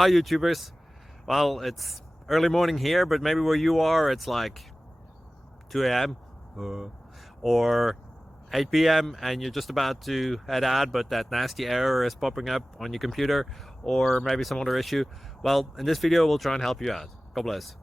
Hi YouTubers. Well, it's early morning here, but maybe where you are it's like 2 a.m. or 8 p.m. and you're just about to head out, but that nasty error is popping up on your computer, or maybe some other issue. Well, in this video we'll try and help you out. God bless.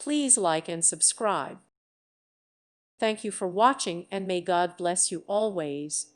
Please like and subscribe. Thank you for watching, and may God bless you always.